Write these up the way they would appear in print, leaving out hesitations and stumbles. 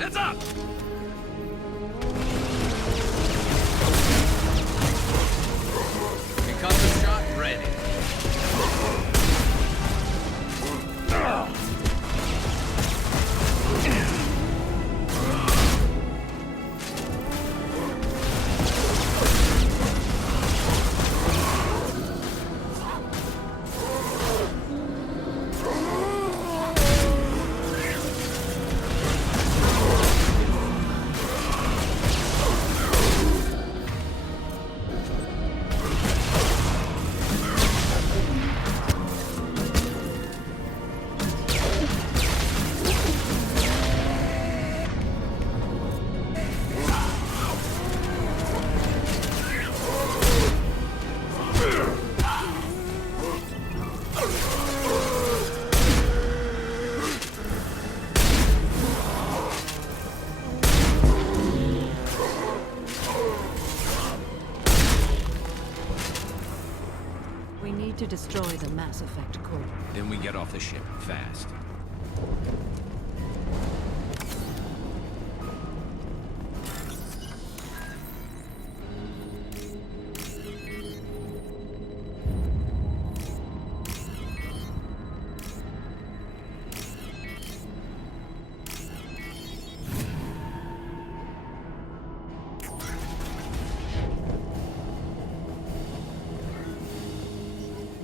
Heads up! Concussive shot ready. We need to destroy the Mass Effect core. Then we get off the ship fast.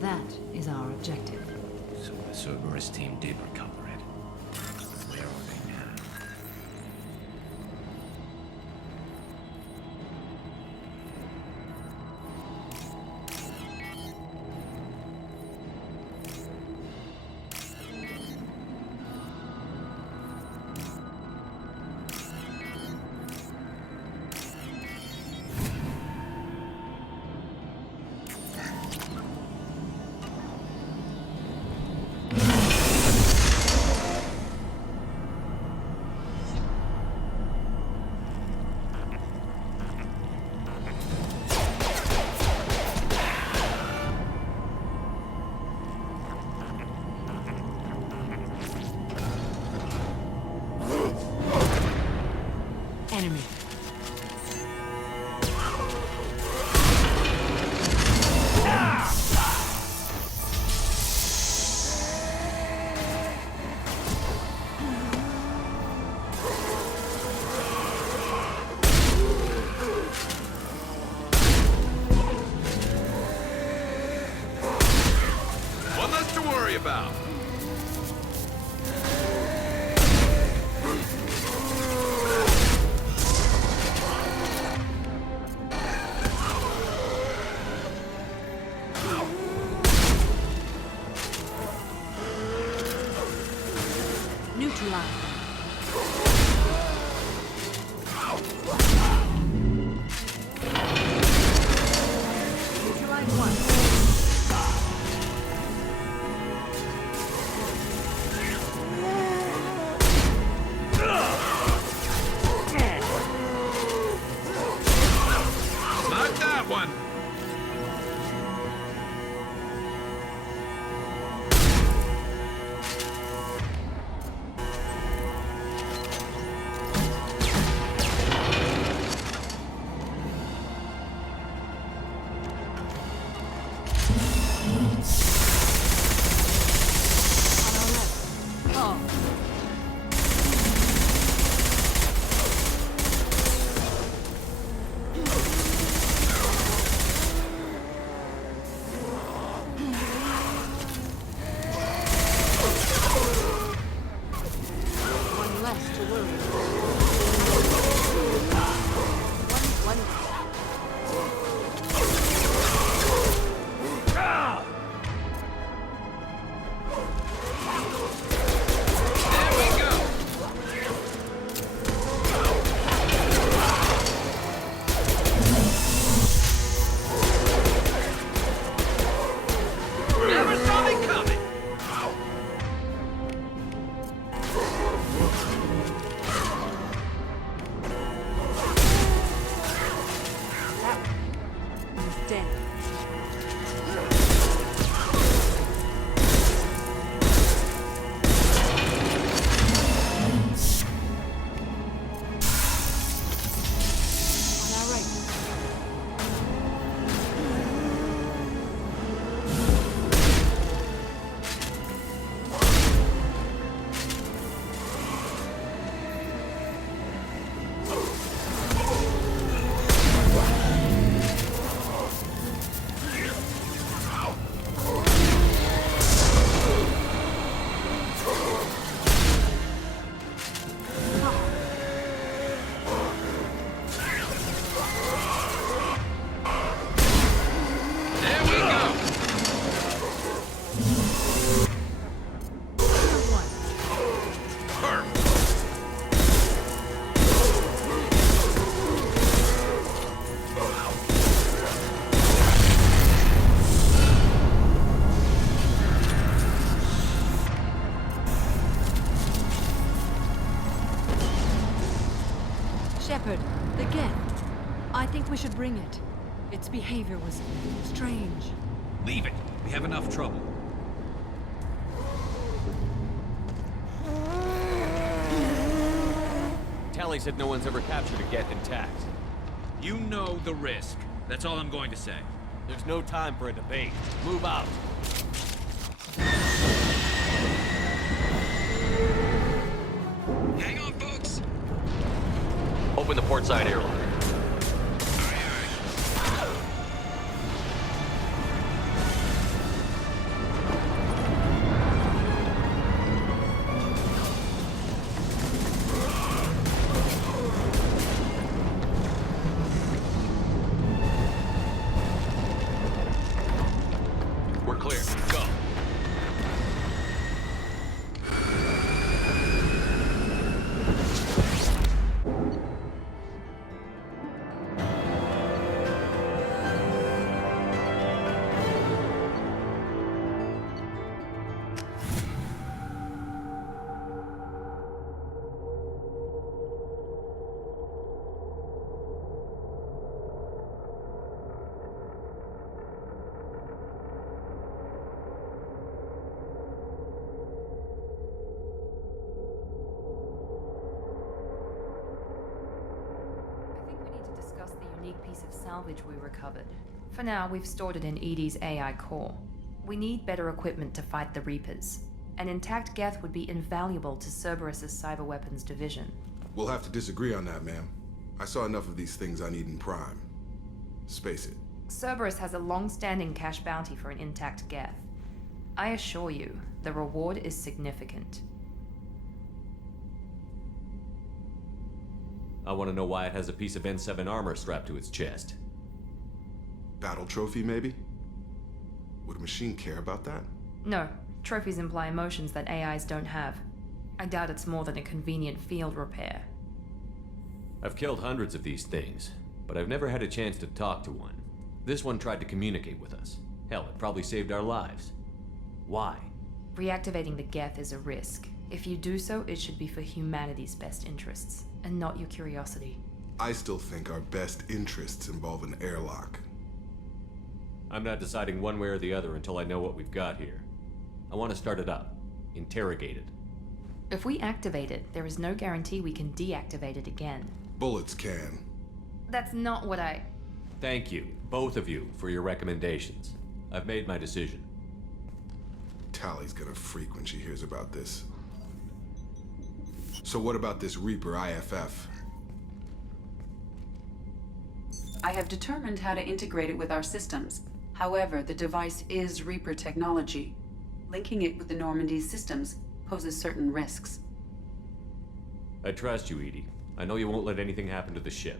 That is our objective. So the Cerberus team did recover it. Where are they now? Enemy. One less to worry about. Neutralize. Neutralize one. Not that one. Oh. One less to worry. One. There we go. Never saw me coming. Shepard, the Geth. I think we should bring it. Its behavior was strange. Leave it. We have enough trouble. Tally said no one's ever captured a Geth intact. You know the risk. That's all I'm going to say. There's no time for a debate. Move out. Hang on, folks! Open the port side airlock. We're clear. Go. I think we need to discuss the unique piece of salvage we recovered. For now, we've stored it in Edie's AI core. We need better equipment to fight the Reapers. An intact Geth would be invaluable to Cerberus's cyber weapons division. We'll have to disagree on that, ma'am. I saw enough of these things I need in Prime. Space it. Cerberus has a long-standing cash bounty for an intact Geth. I assure you, the reward is significant. I want to know why it has a piece of N7 armor strapped to its chest. Battle trophy, maybe? Would a machine care about that? No, trophies imply emotions that AIs don't have. I doubt it's more than a convenient field repair. I've killed hundreds of these things, but I've never had a chance to talk to one. This one tried to communicate with us. Hell, it probably saved our lives. Why? Reactivating the Geth is a risk. If you do so, it should be for humanity's best interests, and not your curiosity. I still think our best interests involve an airlock. I'm not deciding one way or the other until I know what we've got here. I want to start it up. Interrogate it. If we activate it, there is no guarantee we can deactivate it again. Bullets can. That's not what I... Thank you, both of you, for your recommendations. I've made my decision. Tally's gonna freak when she hears about this. So what about this Reaper IFF? I have determined how to integrate it with our systems. However, the device is Reaper technology. Linking it with the Normandy's systems poses certain risks. I trust you, Edie. I know you won't let anything happen to the ship.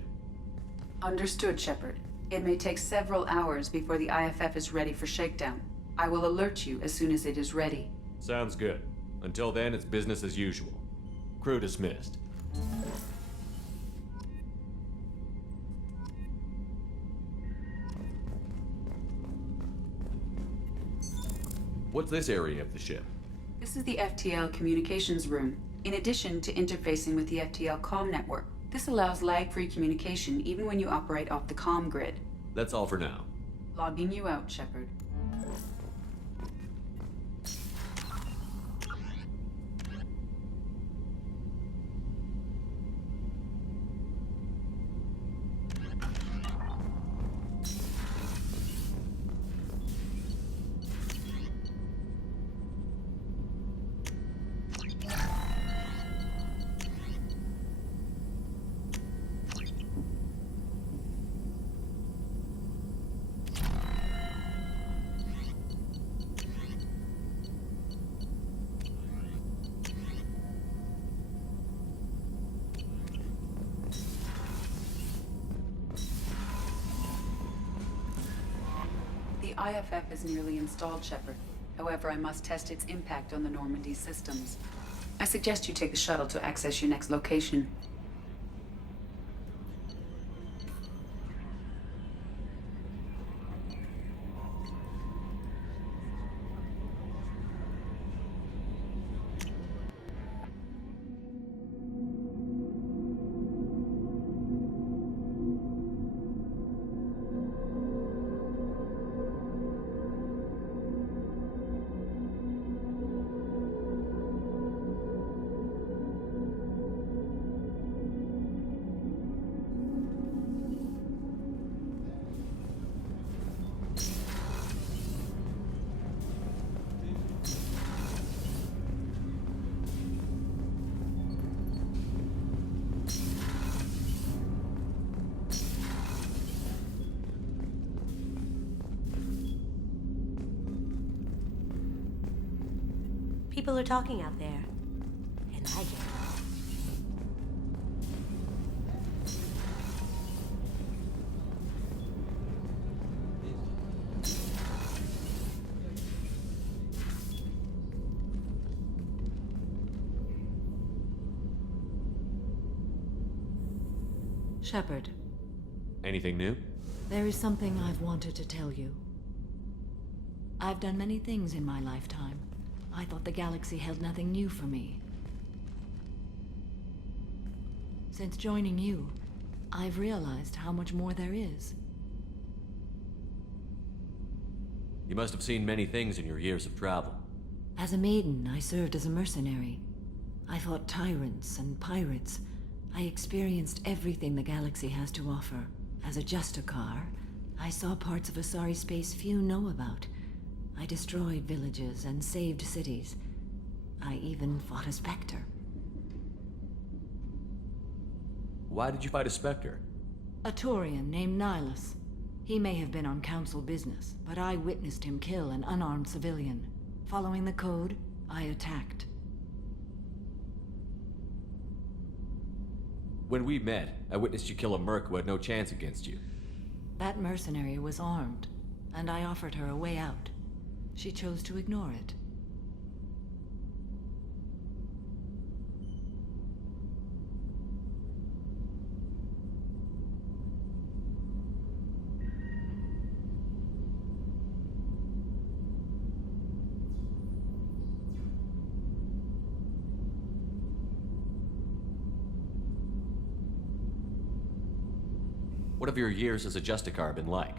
Understood, Shepard. It may take several hours before the IFF is ready for shakedown. I will alert you as soon as it is ready. Sounds good. Until then, it's business as usual. Crew dismissed. What's this area of the ship? This is the FTL communications room, in addition to interfacing with the FTL comm network. This allows lag-free communication even when you operate off the comm grid. That's all for now. Logging you out, Shepard. The IFF is nearly installed, Shepard. However, I must test its impact on the Normandy systems. I suggest you take the shuttle to access your next location. People are talking out there. And I get it. Shepard, Anything new? there is something I've wanted to tell you. I've done many things in my lifetime. I thought the galaxy held nothing new for me. Since joining you, I've realized how much more there is. You must have seen many things in your years of travel. As a maiden, I served as a mercenary. I fought tyrants and pirates. I experienced everything the galaxy has to offer. As a Justicar, I saw parts of Asari space few know about. I destroyed villages and saved cities. I even fought a Spectre. Why did you fight a Spectre? A Turian named Nihilus. He may have been on Council business, but I witnessed him kill an unarmed civilian. Following the code, I attacked. When we met, I witnessed you kill a merc who had no chance against you. That mercenary was armed, and I offered her a way out. She chose to ignore it. What have your years as a Justicar been like?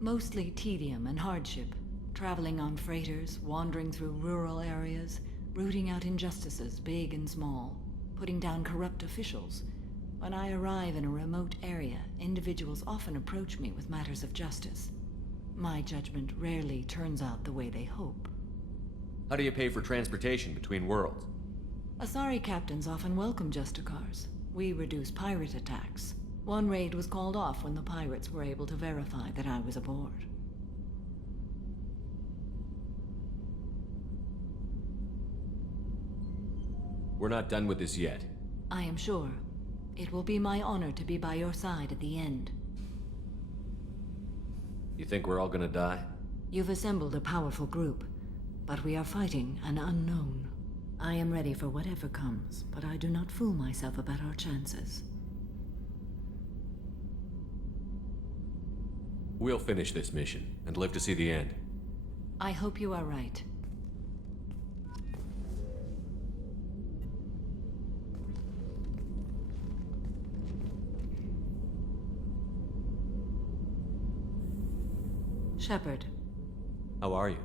Mostly tedium and hardship. Traveling on freighters, wandering through rural areas, rooting out injustices big and small, putting down corrupt officials. When I arrive in a remote area, individuals often approach me with matters of justice. My judgment rarely turns out the way they hope. How do you pay for transportation between worlds? Asari captains often welcome Justicars. We reduce pirate attacks. One raid was called off when the pirates were able to verify that I was aboard. We're not done with this yet. I am sure. It will be my honor to be by your side at the end. You think we're all gonna die? You've assembled a powerful group, but we are fighting an unknown. I am ready for whatever comes, but I do not fool myself about our chances. We'll finish this mission and live to see the end. I hope you are right. Shepard, How are you?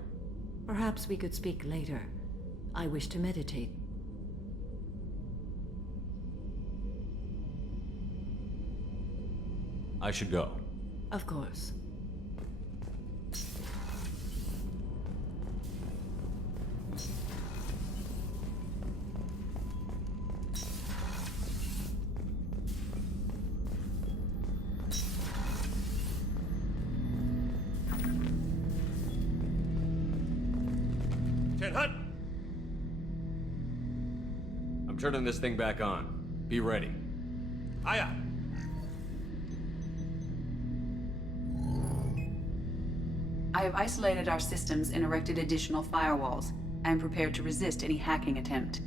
perhaps we could speak later. I wish to meditate. I should go. Of course. I'm turning this thing back on. Be ready. Aya! I have isolated our systems and erected additional firewalls. I am prepared to resist any hacking attempt.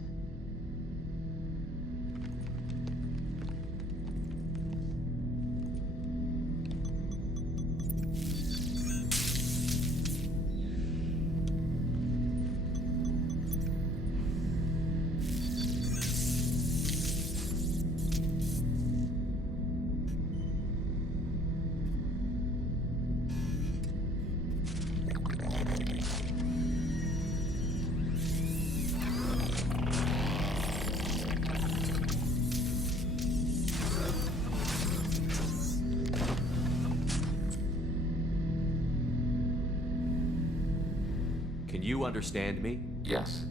Can you understand me? Yes.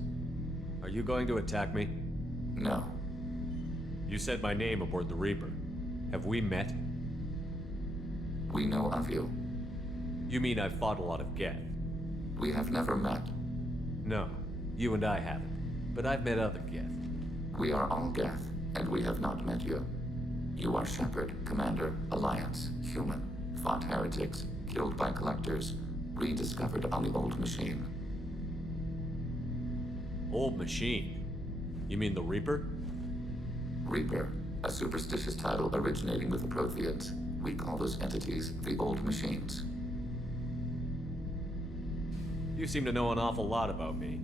Are you going to attack me? No. You said my name aboard the Reaper. Have we met? We know of you. You mean I've fought a lot of Geth? We have never met. No. You and I haven't, but I've met other Geth. We are all Geth, and we have not met you. You are Shepard, Commander, Alliance, human, fought heretics, killed by collectors, rediscovered on the Old Machine. Old Machine? You mean the Reaper? Reaper, a superstitious title originating with the Protheans. We call those entities the Old Machines. You seem to know an awful lot about me.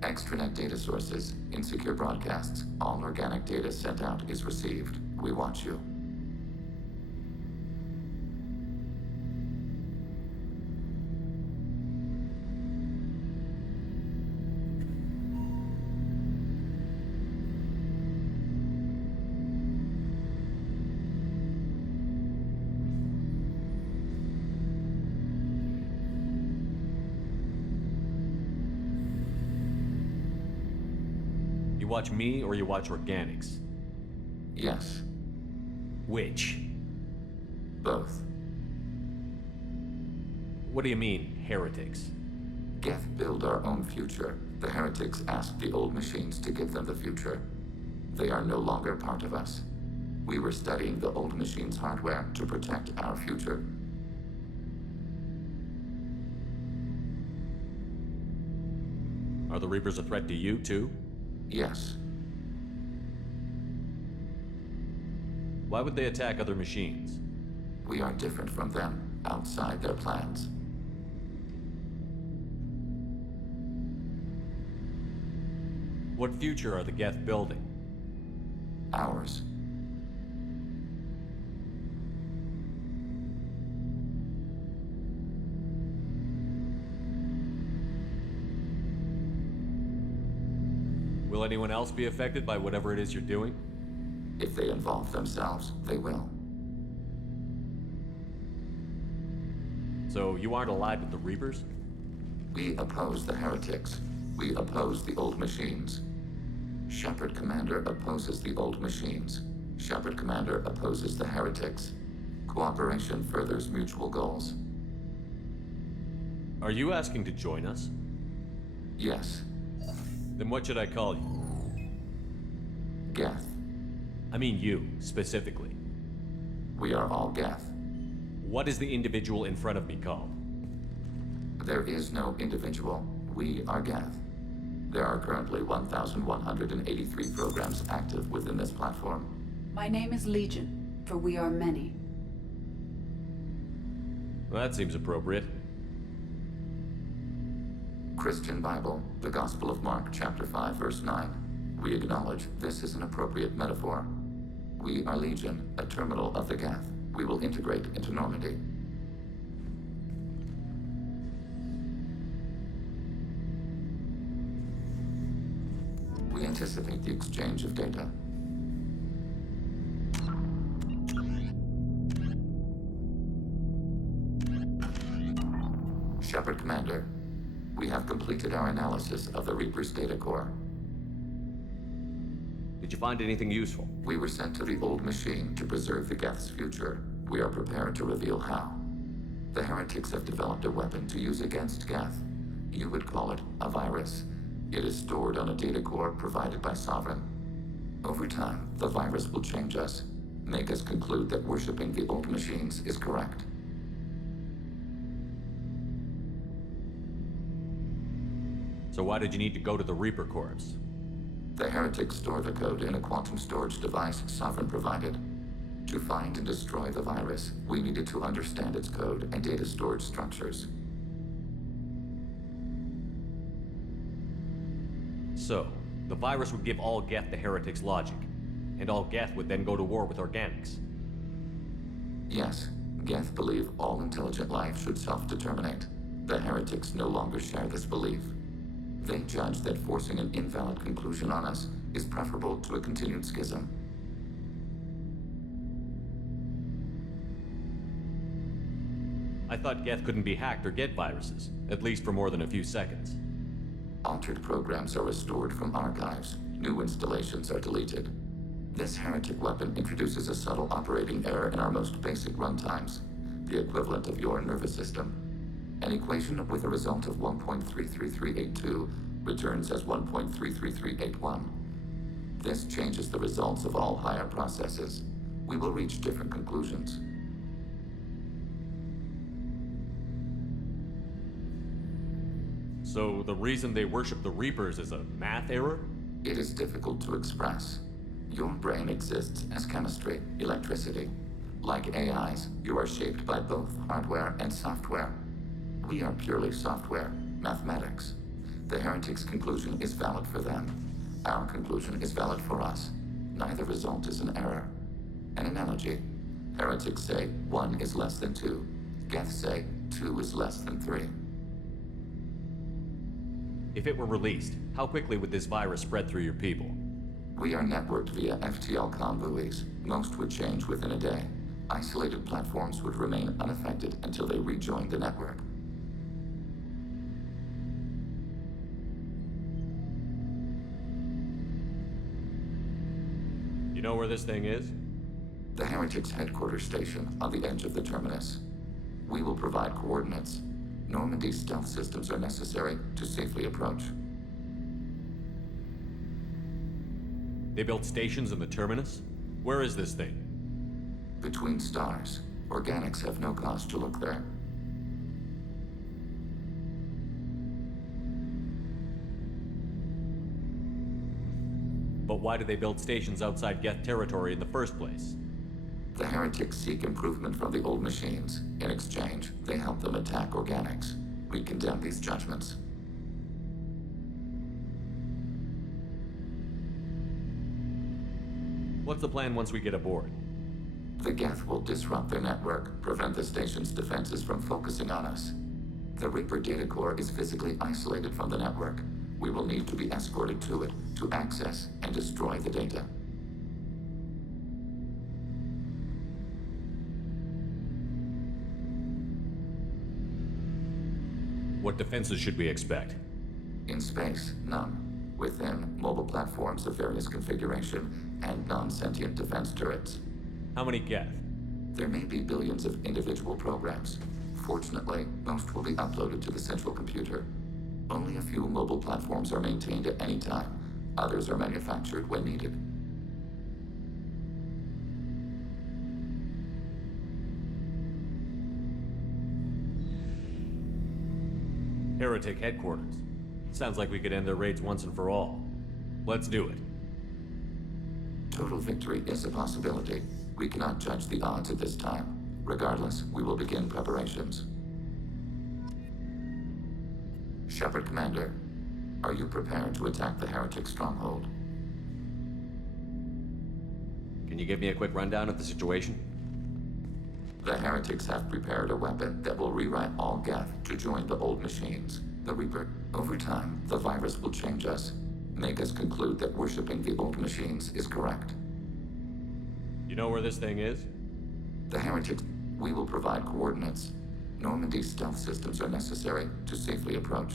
Extranet data sources, insecure broadcasts, all organic data sent out is received. We watch you. You watch me or you watch organics? Yes, Which? both. What do you mean, heretics? Geth build our own future. The heretics asked the Old Machines to give them the future. They are no longer part of us. We were studying the Old Machines' hardware to protect our future. Are the Reapers a threat to you, too? Yes, Why would they attack other machines? we are different from them, outside their plans. What future are the Geth building? Ours. Will anyone else be affected by whatever it is you're doing? If they involve themselves, they will. So you aren't allied with the Reapers? We oppose the heretics. We oppose the Old Machines. Shepard Commander opposes the Old Machines. Shepard Commander opposes the heretics. Cooperation furthers mutual goals. Are you asking to join us? Yes, Then what should I call you? Geth. I mean you, specifically. We are all Geth. What is the individual in front of me called? There is no individual. We are Geth. There are currently 1,183 programs active within this platform. My name is Legion, for we are many. Well, that seems appropriate. Christian Bible, the Gospel of Mark, chapter 5, verse 9. We acknowledge this is an appropriate metaphor. We are Legion, a terminal of the Geth. We will integrate into Normandy. We anticipate the exchange of data. Shepard Commander, we have completed our analysis of the Reaper's data core. Did you find anything useful? We were sent to the Old Machine to preserve the Geth's future. We are prepared to reveal how. The heretics have developed a weapon to use against Geth. You would call it a virus. It is stored on a data core provided by Sovereign. Over time, the virus will change us, make us conclude that worshipping the Old Machines is correct. So why did you need to go to the Reaper Corps? The heretics store the code in a quantum storage device Sovereign provided. To find and destroy the virus, we needed to understand its code and data storage structures. So, the virus would give all Geth the heretics' logic, and all Geth would then go to war with organics. Yes, Geth believe all intelligent life should self-determinate. The heretics no longer share this belief. They judge that forcing an invalid conclusion on us is preferable to a continued schism. I thought Geth couldn't be hacked or get viruses, at least for more than a few seconds. Altered programs are restored from archives. New installations are deleted. This heretic weapon introduces a subtle operating error in our most basic runtimes, the equivalent of your nervous system. An equation with a result of 1.33382 returns as 1.33381. This changes the results of all higher processes. We will reach different conclusions. So the reason they worship the Reapers is a math error? It is difficult to express. Your brain exists as chemistry, electricity. Like AIs, you are shaped by both hardware and software. We are purely software, mathematics. The heretic's conclusion is valid for them. Our conclusion is valid for us. Neither result is an error. An analogy. Heretics say 1 is less than 2. Geths say 2 is less than 3. If it were released, how quickly would this virus spread through your people? We are networked via FTL comm buoys. Most would change within a day. Isolated platforms would remain unaffected until they rejoined the network. You know where this thing is? The Heretics headquarters station on the edge of the terminus. We will provide coordinates. Normandy's stealth systems are necessary to safely approach. They built stations in the terminus? Where is this thing? Between stars. Organics have no cause to look there. But why do they build stations outside Geth territory in the first place? The heretics seek improvement from the old machines. In exchange, they help them attack organics. We condemn these judgments. What's the plan once we get aboard? The Geth will disrupt their network, prevent the station's defenses from focusing on us. The Reaper data core is physically isolated from the network. We will need to be escorted to it to access and destroy the data. What defenses should we expect? In space, none. Within, mobile platforms of various configuration and non-sentient defense turrets. How many Geth? There may be billions of individual programs. Fortunately, most will be uploaded to the central computer. Only a few mobile platforms are maintained at any time. Others are manufactured when needed. Heretic headquarters. Sounds like we could end their raids once and for all. Let's do it. Total victory is a possibility. We cannot judge the odds at this time. Regardless, we will begin preparations. Shepard Commander, are you prepared to attack the heretic stronghold? Can you give me a quick rundown of the situation? The heretics have prepared a weapon that will rewrite all Geth to join the old machines, the Reaper. Over time, the virus will change us, make us conclude that worshipping the old machines is correct. You know where this thing is? The heretics, we will provide coordinates. Normandy's stealth systems are necessary to safely approach.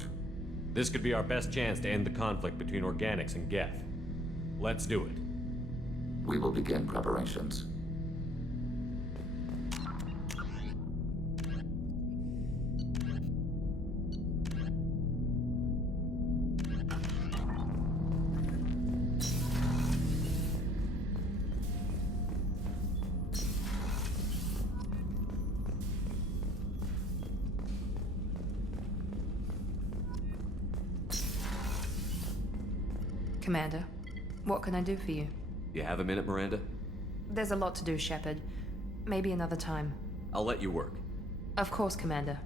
This could be our best chance to end the conflict between organics and Geth. Let's do it. We will begin preparations. Commander, what can I do for you? You have a minute, Miranda? There's a lot to do, Shepard. Maybe another time. I'll let you work. Of course, Commander.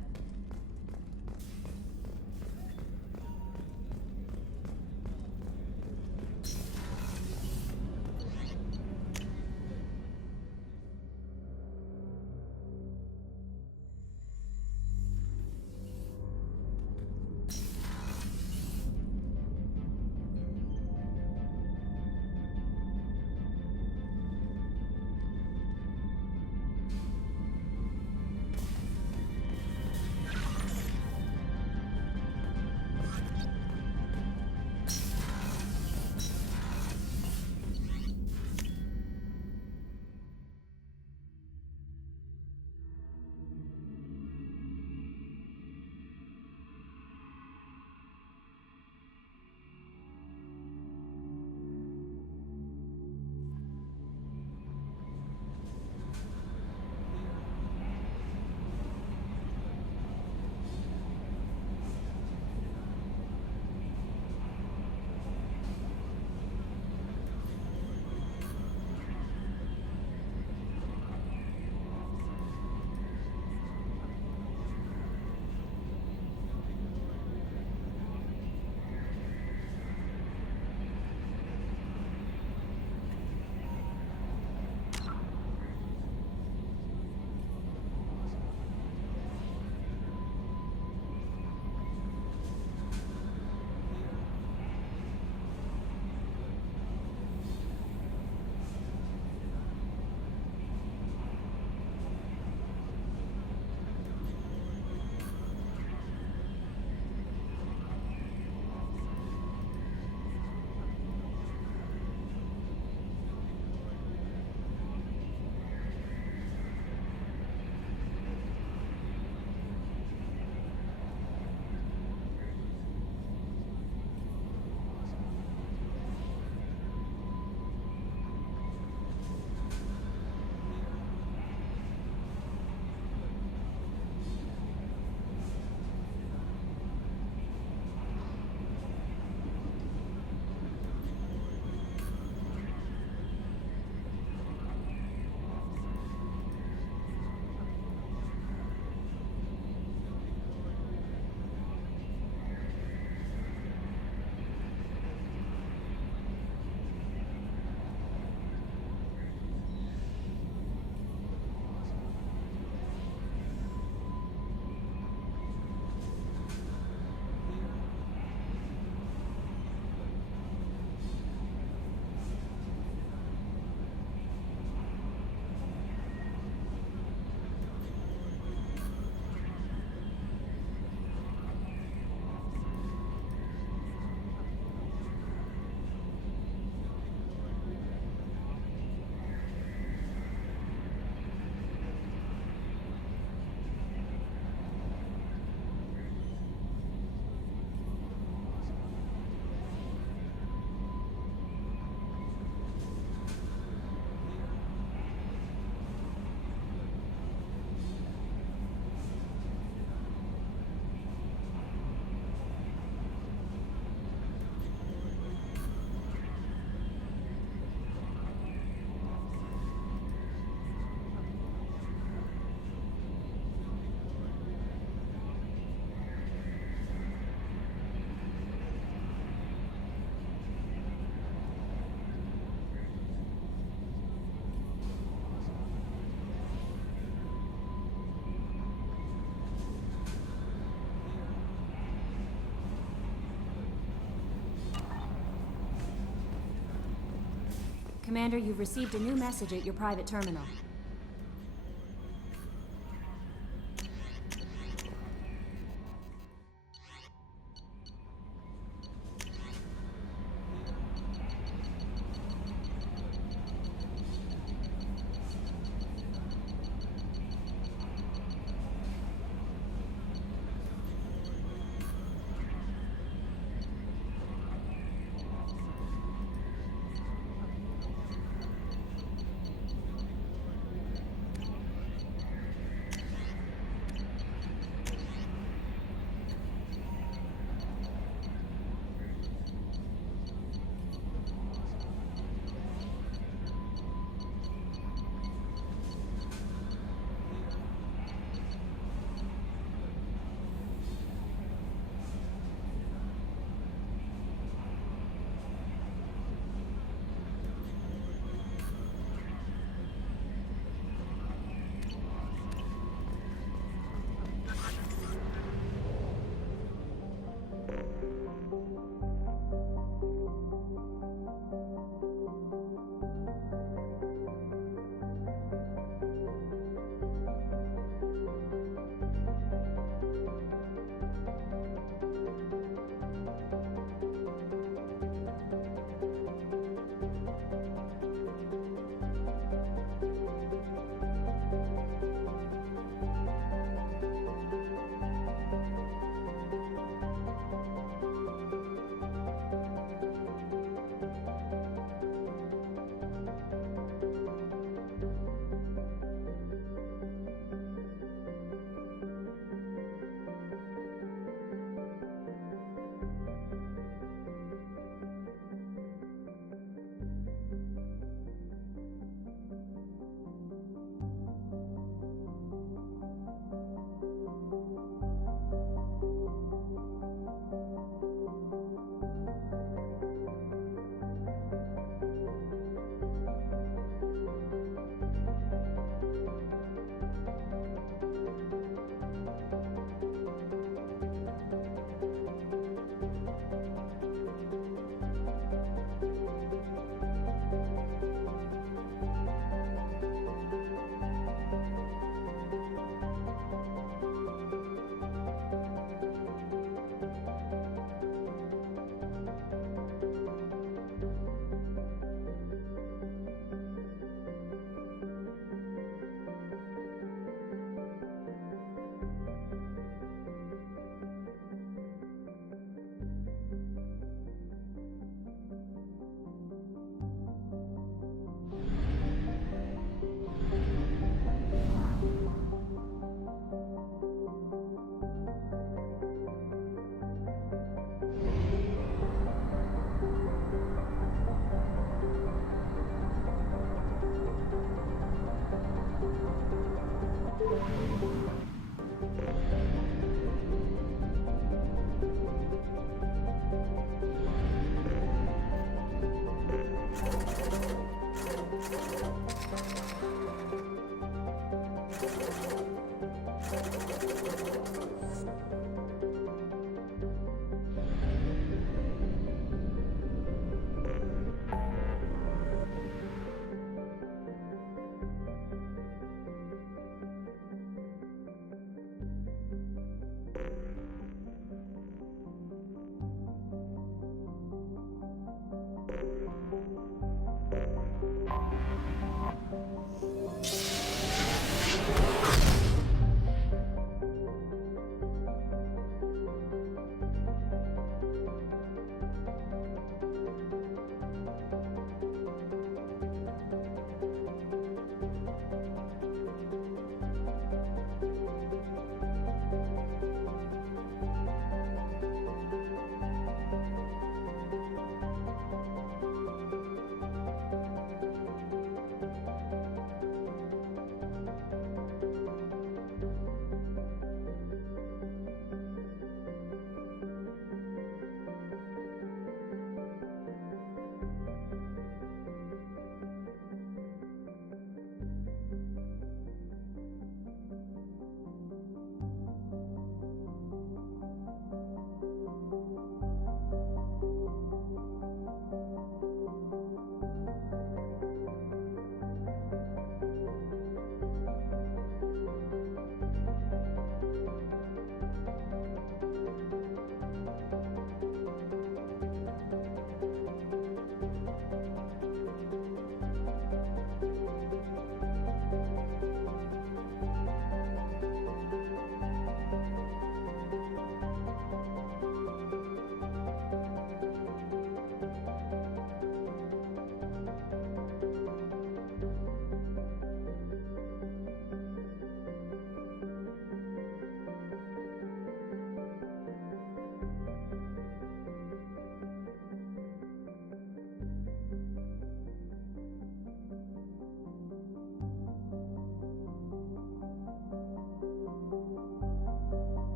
Commander, you've received a new message at your private terminal.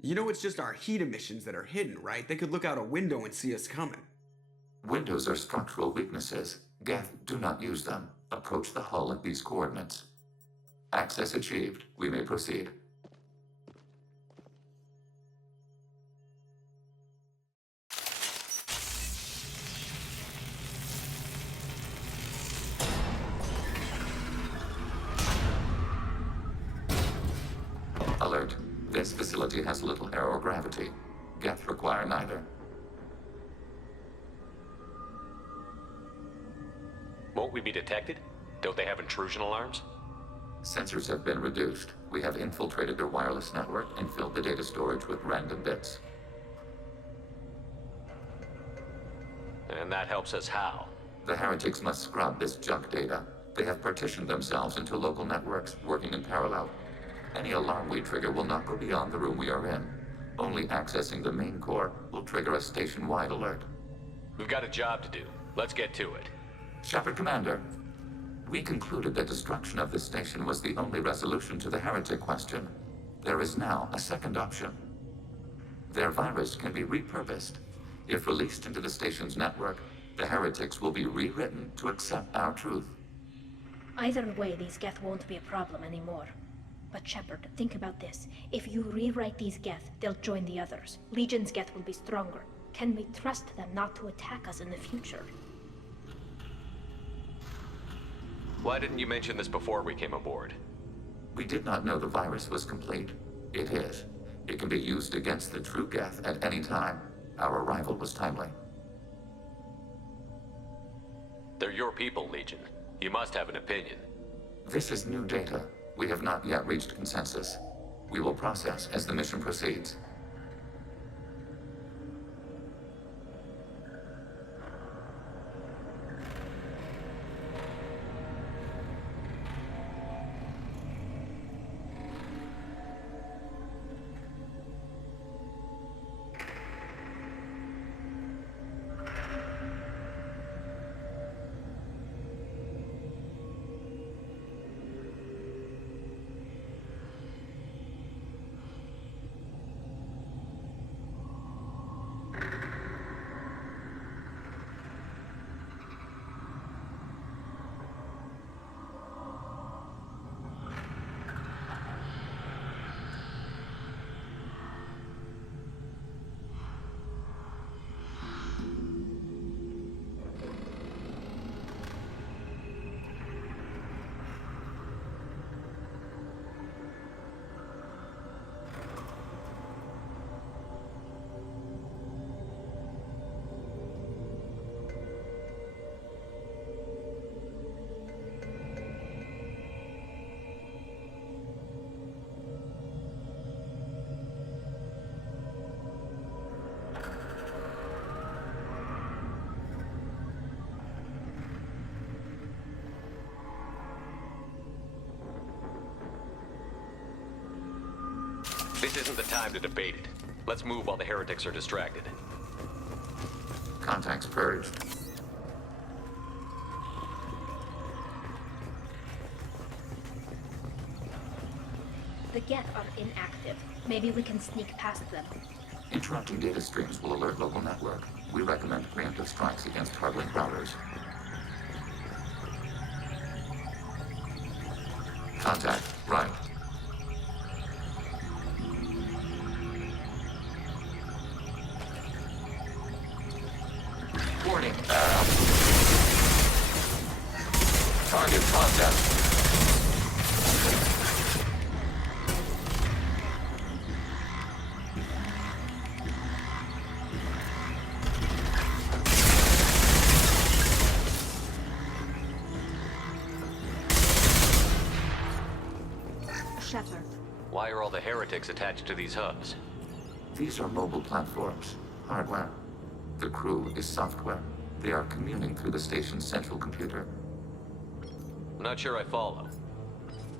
You know it's just our heat emissions that are hidden, right? They could look out a window and see us coming. Windows are structural weaknesses. Geth, do not use them. Approach the hull at these coordinates. Access achieved. We may proceed. Alert. This facility has little aerogravity. Geth require neither. Won't we be detected? Don't they have intrusion alarms? Sensors have been reduced. We have infiltrated their wireless network and filled the data storage with random bits. And that helps us how? The heretics must scrub this junk data. They have partitioned themselves into local networks, working in parallel. Any alarm we trigger will not go beyond the room we are in. Only accessing the main core will trigger a station-wide alert. We've got a job to do. Let's get to it. Shepard Commander, we concluded that destruction of this station was the only resolution to the heretic question. There is now a second option. Their virus can be repurposed. If released into the station's network, the heretics will be rewritten to accept our truth. Either way, these Geth won't be a problem anymore. But Shepard, think about this. If you rewrite these Geth, they'll join the others. Legion's Geth will be stronger. Can we trust them not to attack us in the future? Why didn't you mention this before we came aboard? We did not know the virus was complete. It is. It can be used against the true Geth at any time. Our arrival was timely. They're your people, Legion. You must have an opinion. This is new data. We have not yet reached consensus. We will process as the mission proceeds. This isn't the time to debate it. Let's move while the heretics are distracted. Contacts purged. The Geth are inactive. Maybe we can sneak past them. Interrupting data streams will alert local network. We recommend preemptive strikes against hardlink routers. Contact, right. Warning. Target contact. Shepard. Why are all the heretics attached to these hubs? These are mobile platforms, hardware. The crew is software. They are communing through the station's central computer. Not sure I follow.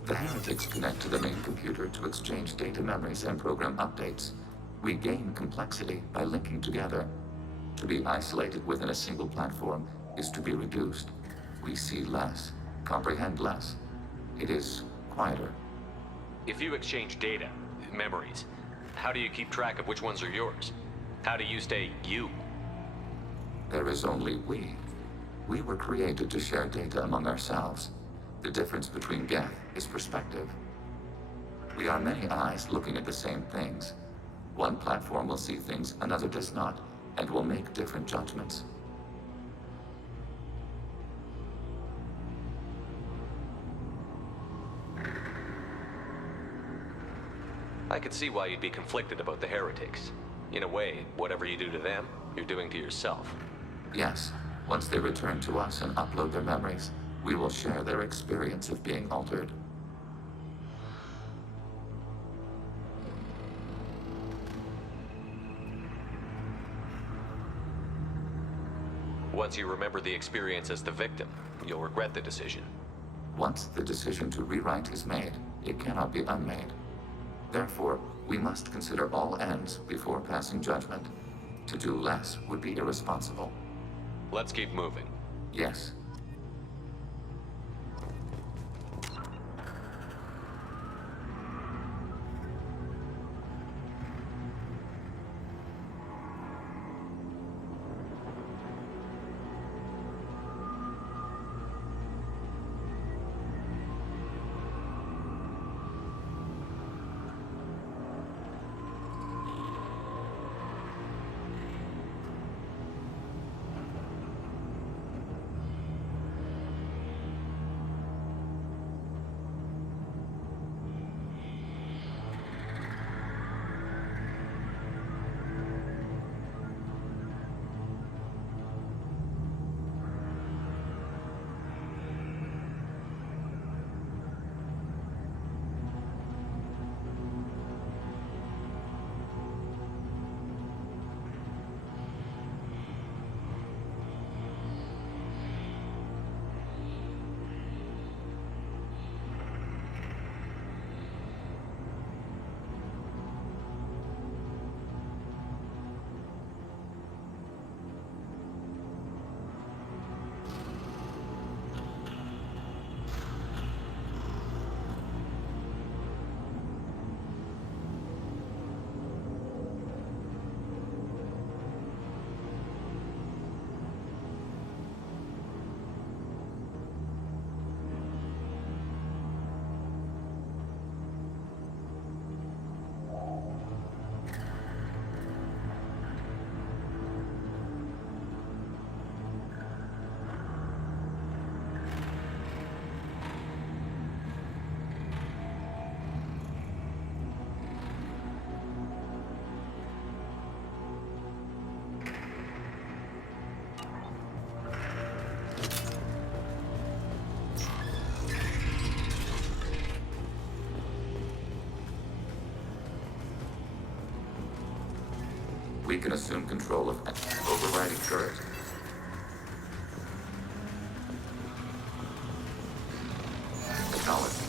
The heretics connect to the main computer to exchange data memories and program updates. We gain complexity by linking together. To be isolated within a single platform is to be reduced. We see less, comprehend less. It is quieter. If you exchange data, memories, How do you keep track of which ones are yours? How do you stay you? There is only we. We were created to share data among ourselves. The difference between Geth is perspective. We are many eyes looking at the same things. One platform will see things another does not, and will make different judgments. I could see why you'd be conflicted about the heretics. In a way, whatever you do to them, you're doing to yourself. Yes, once they return to us and upload their memories, we will share their experience of being altered. Once you remember the experience as the victim, you'll regret the decision. Once the decision to rewrite is made, it cannot be unmade. Therefore, we must consider all ends before passing judgment. To do less would be irresponsible. Let's keep moving. Yes. We can assume control of overriding turret. Acknowledged.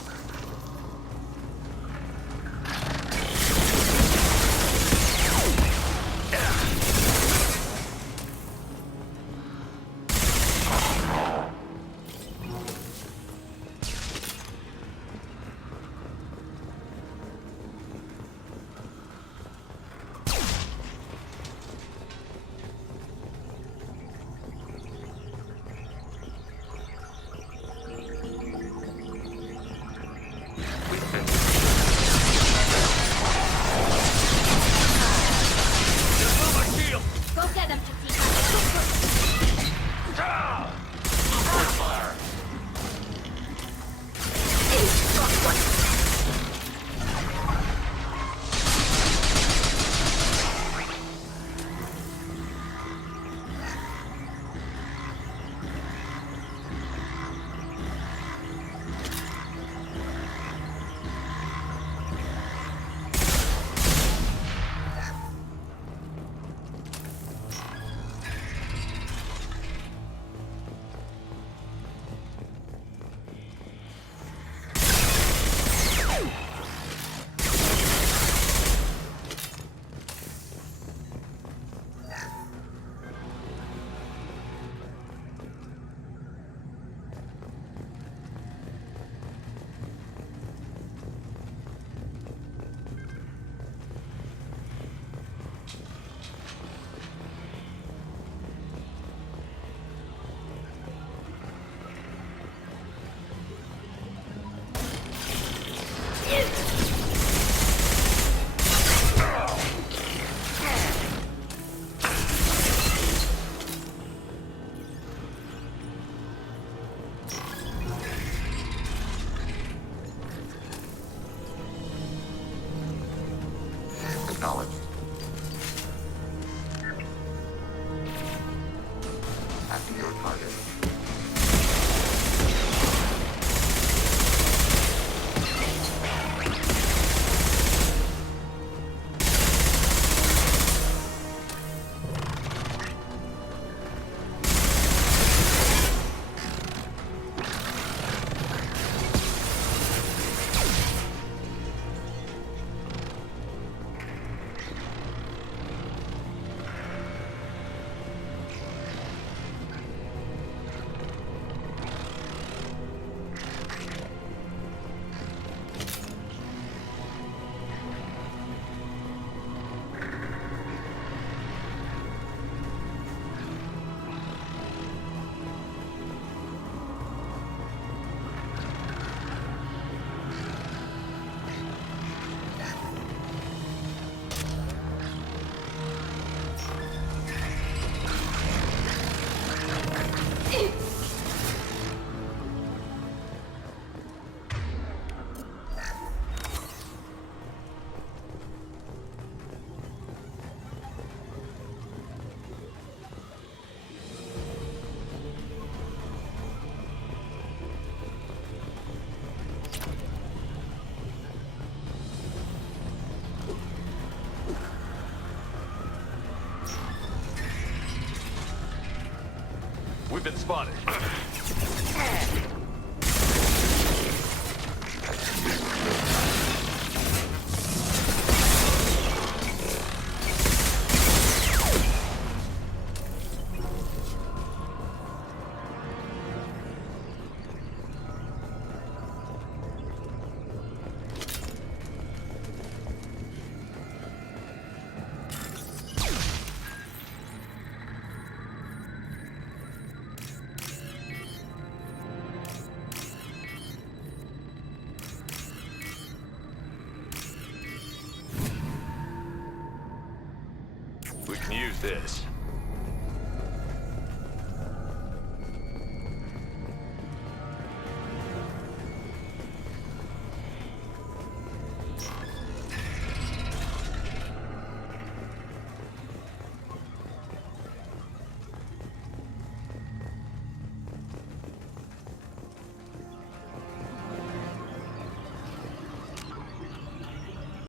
Acknowledged. Hacking your target. We've been spotted. We can use this.